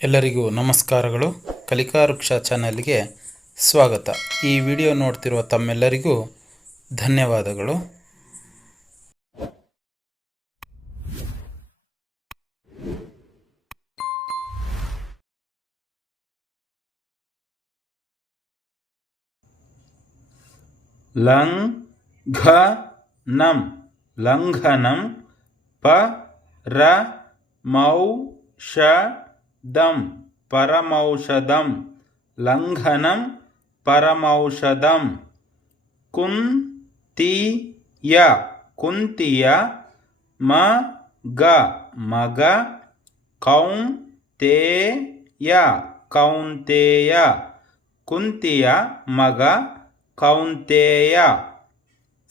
ಎಲ್ಲರಿಗೂ ನಮಸ್ಕಾರಗಳು. ಕಲಿಕಾ ವೃಕ್ಷ ಚಾನಲ್ಗೆ ಸ್ವಾಗತ. ಈ ವಿಡಿಯೋ ನೋಡ್ತಿರುವ ತಮ್ಮೆಲ್ಲರಿಗೂ ಧನ್ಯವಾದಗಳು. ಲಂಘನಂ ಲಂಘನಂ ಪರಮೌಷಧಂ ಲಂಘನಂ ಪರಮೌಷಧಂ ಕುಂತಿಯ ಮಗ ಕೌಂತೆಯ ಕುಂತಿಯ ಮಗ ಕೌಂತೆಯ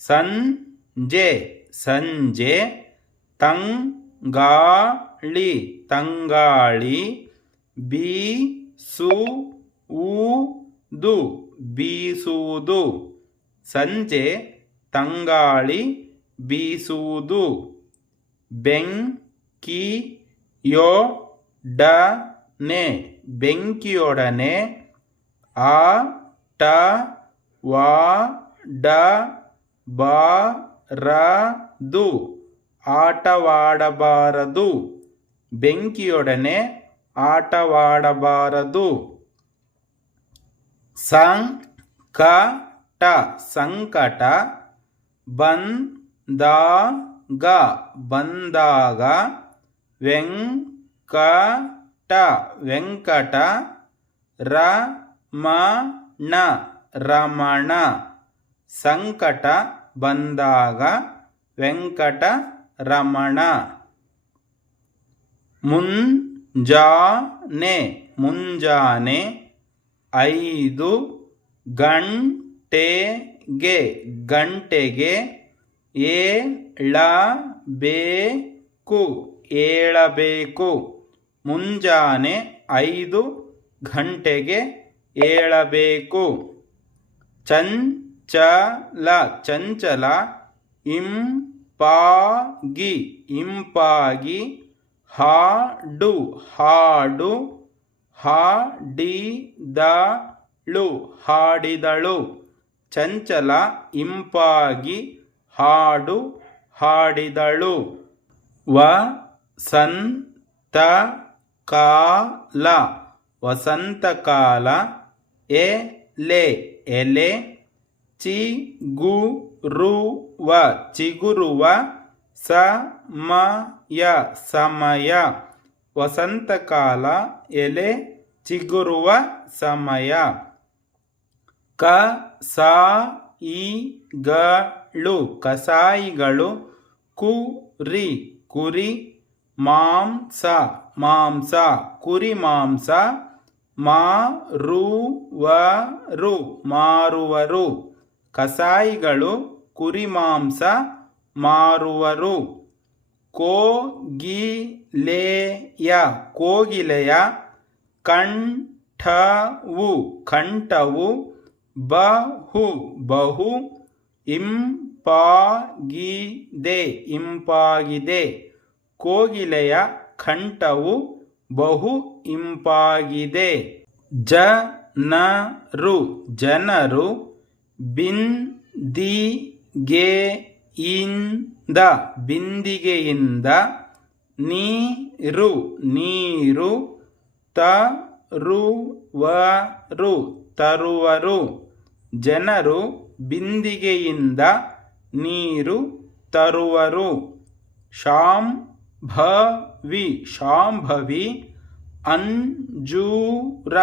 ಸಂಜೆ ತಂಗಾಳಿ ಬೀಸುವುದು ಸಂಜೆ ತಂಗಾಳಿ ಬೀಸುವುದು ಬೆಂಕಿಯೊಡನೆ ಆಟವಾಡಬಾರದು ಬೆಂಕಿಯೊಡನೆ ಆಟವಾಡಬಾರದು. ಸಂಕಟ ಬಂದಾಗ ವೆಂಕಟ ರಮಣ ಸಂಕಟ ಬಂದಾಗ ವೆಂಕಟ ರಮಣ. ಮುಂಜಾನೆ 5 ಗಂಟೆಗೆ ಏಳಬೇಕು ಮುಂಜಾನೆ 5 ಗಂಟೆಗೆ ಏಳಬೇಕು. ಚಂಚಲ ಇಂಪಾಗಿ ಹಾಡಿದಳು ಚಂಚಲ ಇಂಪಾಗಿ ಹಾಡಿದಳು. ವಸಂತಕಾಲ ಎಲೆ ಚಿಗುರುವ ಸಮಯ ವಸಂತಕಾಲ ಎಲೆ ಚಿಗುರುವ ಸಮಯ. ಕಸಾಯಿಗಳು ಕುರಿ ಮಾಂಸ ಕುರಿ ಮಾಂಸ ಮಾರುವರು ಕಸಾಯಿಗಳು ಕುರಿ ಮಾಂಸ ಮಾರುವರು. ಕೋಗಿಲೆಯ ಕಂಠವು ಬಹು ಇಂಪಾಗಿದೆ ಕೋಗಿಲೆಯ ಕಂಠವು ಬಹು ಇಂಪಾಗಿದೆ. ಜನರು ಬಿಂದಿಗೆಯಿಂದ ನೀರು ತರುವರು ಜನರು ಬಿಂದಿಗೆಯಿಂದ ನೀರು ತರುವರು. ಶಾಂಭವಿ ಅಂಜೂರ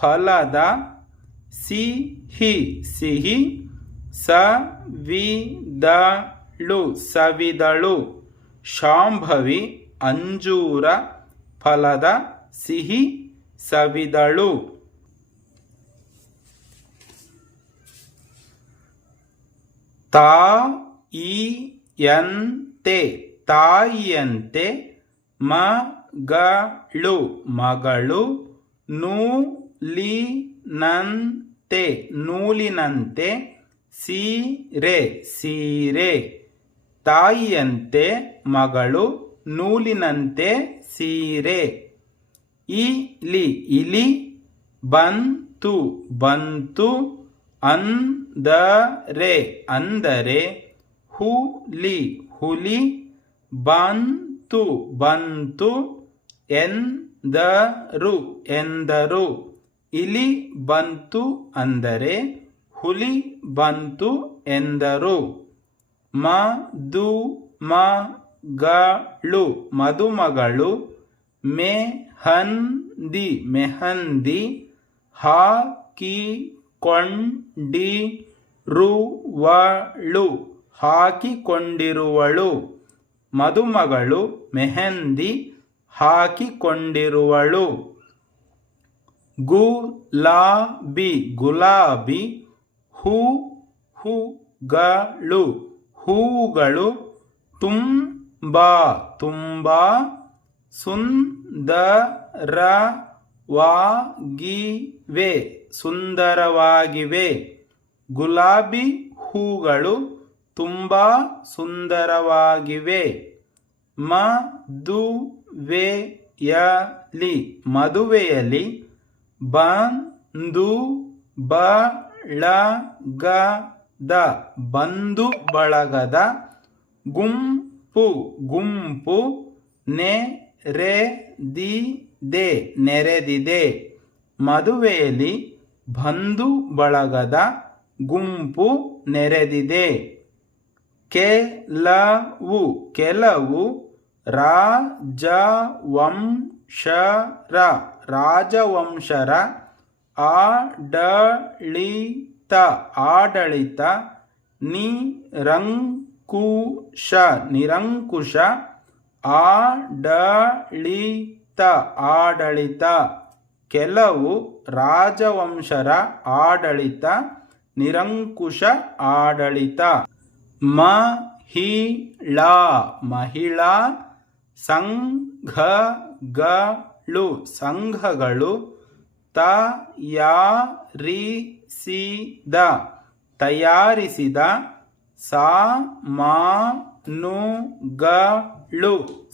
ಫಲದ ಸಿಹಿ ಸವಿದಳು ಶಾಂಭವಿ ಅಂಜೂರ ಫಲದ ಸಿಹಿ ಸವಿದಳು. ತಾಯಿಯಂತೆ ಮಗಳು ನೂಲಿನಂತೆ ಸೀರೆ ತಾಯಿಯಂತೆ ಮಗಳು ನೂಲಿನಂತೆ ಸೀರೆ. ಇಲಿ ಇಲಿ, ಬಂತು ಬಂತು, ಅಂದರೆ ಅಂದರೆ, ಹುಲಿ ಹುಲಿ, ಬಂತು ಬಂತು, ಎಂದರು ಎಂದರು. ಇಲಿ ಬಂತು ಅಂದರೆ ಹುಲಿ ಬಂತು ಎಂದರು. ಮದುಮಗಳು ಮದುಮಗಳು, ಮೆಹಂದಿ ಮೆಹಂದಿ, ಹಾಕಿಕೊಂಡಿರುವಳು ಹಾಕಿಕೊಂಡಿರುವಳು. ಮದುಮಗಳು ಮೆಹಂದಿ ಹಾಕಿಕೊಂಡಿರುವಳು. ಗುಲಾಬಿ ಗುಲಾಬಿ, ಹೂಗಳು ಹೂಗಳು, ತುಂಬಾ ತುಂಬಾ, ಸುಂದರವಾಗಿವೆ ಸುಂದರವಾಗಿವೆ. ಗುಲಾಬಿ ಹೂಗಳು ತುಂಬಾ ಸುಂದರವಾಗಿವೆ. ಮದುವೆಯಲ್ಲಿ ಬಂಧು ಬಳಗದ, ಗುಂಪು ಗುಂಪು, ನೆರೆದಿದೆ. ಮದುವೆಯಲ್ಲಿ ಬಂಧು ಬಳಗದ ಗುಂಪು ನೆರೆದಿದೆ. ಕೆಲವು ರಾಜವಂಶರ ಆಡಳಿತ ನಿರಂಕುಶ ಆಡಳಿತ. ಕೆಲವು ರಾಜವಂಶರ ಆಡಳಿತ ನಿರಂಕುಶ ಆಡಳಿತ. ಮಹಿಳಾ ಸಂಘಗಳು ತಯಾರಿಸಿದ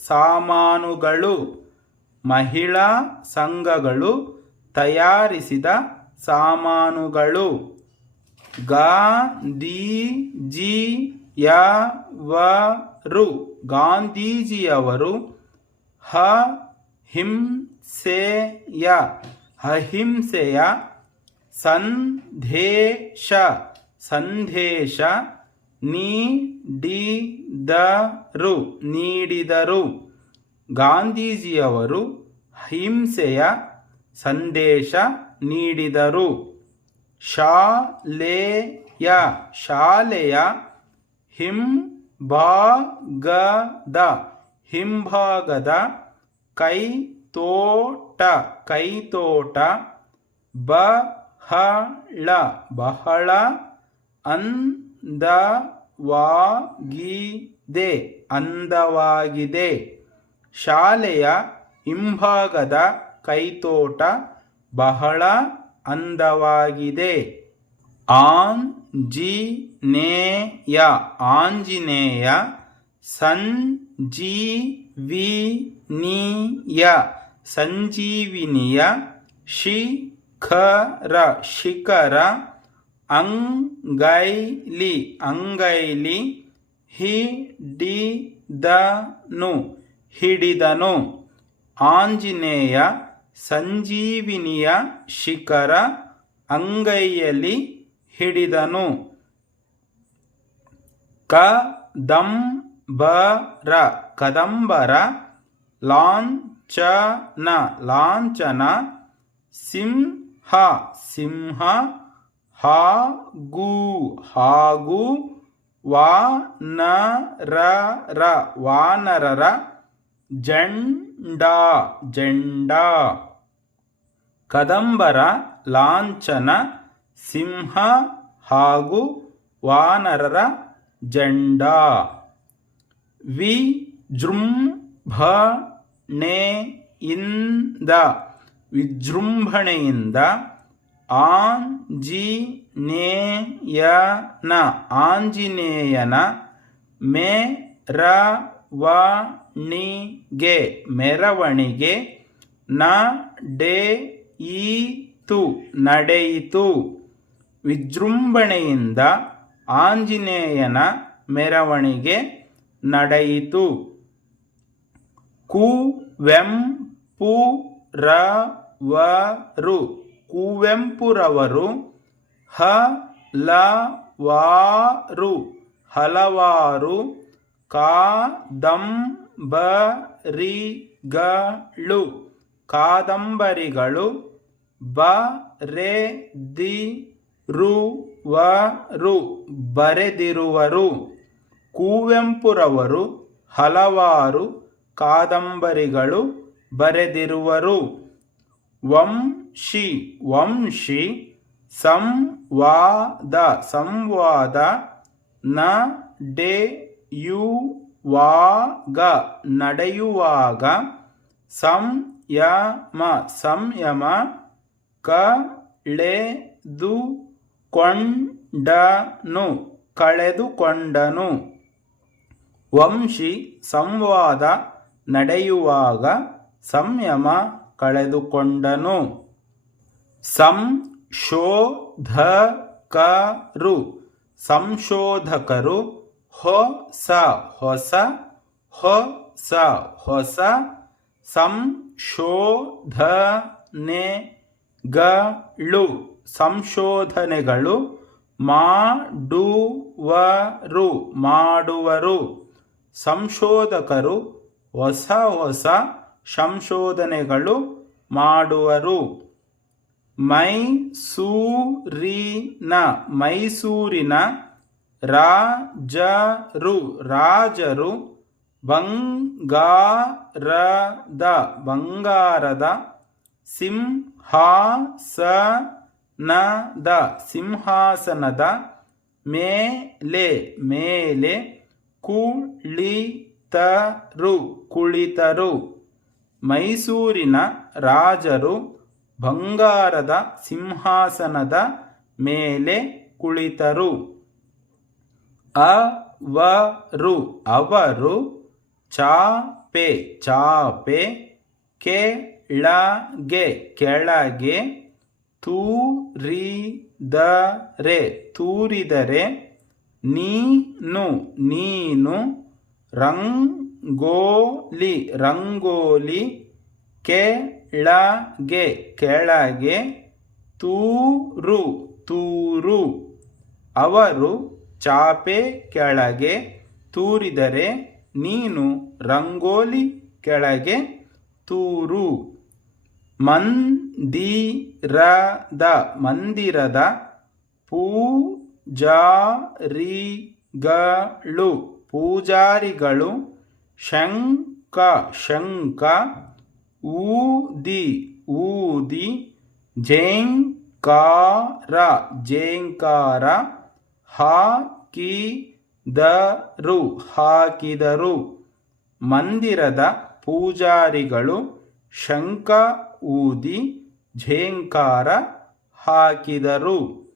ಸಾಮಾನುಗಳು. ಮಹಿಳಾ ಸಂಘಗಳು ತಯಾರಿಸಿದ ಸಾಮಾನುಗಳು. ಗಾಂಧೀಜಿಯವರು ಅಹಿಂಸೆಯ ಸಂದೇಶ ನೀಡಿದರು. ಗಾಂಧೀಜಿಯವರು ಅಹಿಂಸೆಯ ಸಂದೇಶ ನೀಡಿದರು. ಶಾಲೆಯ ಹಿಂಭಾಗದ ಕೈತೋಟ ಬಹಳ ಅಂದವಾಗಿದೆ. ಶಾಲೆಯ ಹಿಂಭಾಗದ ಕೈತೋಟ ಬಹಳ ಅಂದವಾಗಿದೆ. ಆಂಜನೇಯ ಸಂಜೀವಿನಿಯ ಶಿಖರ ಅಂಗೈಲಿ ಹಿಡಿದನು. ಆಂಜನೇಯ ಸಂಜೀವಿನಿಯ ಶಿಖರ ಅಂಗೈಯಲ್ಲಿ ಹಿಡಿದನು. ಕದಂಬರ ಲಾಂಛನ ಸಿಂಹ ಹಾಗೂ ವಾನರರ ಜೆಂಡಾ. ಕದಂಬರ ಲಾಂಛನ ಸಿಂಹ ಹಾಗೂ ವಾನರರ ಜೆಂಡಾ. ವಿಜೃಂಭಣೆಯಿಂದ ಆಂಜನೇಯನ ಮೆರವಣಿಗೆ ನಡೆಯಿತು ವಿಜೃಂಭಣೆಯಿಂದ ಆಂಜನೇಯನ ಮೆರವಣಿಗೆ ನಡೆಯಿತು. ಕುವೆಂಪುರವರು ಹಲವಾರು ಕಾದಂಬರಿಗಳು ಬರೆದಿರುವರು. ಕುವೆಂಪುರವರು ಹಲವಾರು ಕಾದಂಬರಿಗಳು ಬರೆದಿರುವರು. ವಂಶಿ ಸಂವಾದ ನಡೆಯುವಾಗ ಸಂಯಮ ಕಳೆದುಕೊಂಡನು. ವಂಶಿ ಸಂವಾದ ನಡೆಯುವಾಗ ಸಂಯಮ ಕಳೆದುಕೊಂಡನು. ಸಂಶೋಧಕರು ಹೊಸ ಸಂಶೋಧನೆಗಳು ಮಾಡುವರು. ಸಂಶೋಧಕರು ಹೊಸ ಸಂಶೋಧನೆಗಳು ಮಾಡುವರು. ಮೈಸೂರಿನ ರಾಜರು ಬಂಗಾರದ ಸಿಂಹಾಸನದ ಮೇಲೆ ಕುಳಿತರು. ಮೈಸೂರಿನ ರಾಜರು ಬಂಗಾರದ ಸಿಂಹಾಸನದ ಮೇಲೆ ಕುಳಿತರು. ಅವರು ಚಾಪೆ ಕೆಳಗೆ ತೂರಿದರೆ ನೀನು ರಂಗೋಲಿ ಕೆಳಗೆ ತೂರು. ಅವರು ಚಾಪೆ ಕೆಳಗೆ ತೂರಿದರೆ ನೀನು ರಂಗೋಲಿ ಕೆಳಗೆ ತೂರು. ಮಂದಿರದ ಪೂಜಾರಿಗಳು ಶಂಖ ಊದಿ ಝೇಂಕಾರ ಹಾಕಿದರು. ಮಂದಿರದ ಪೂಜಾರಿಗಳು ಶಂಖ ಊದಿ ಝೇಂಕಾರ ಹಾಕಿದರು.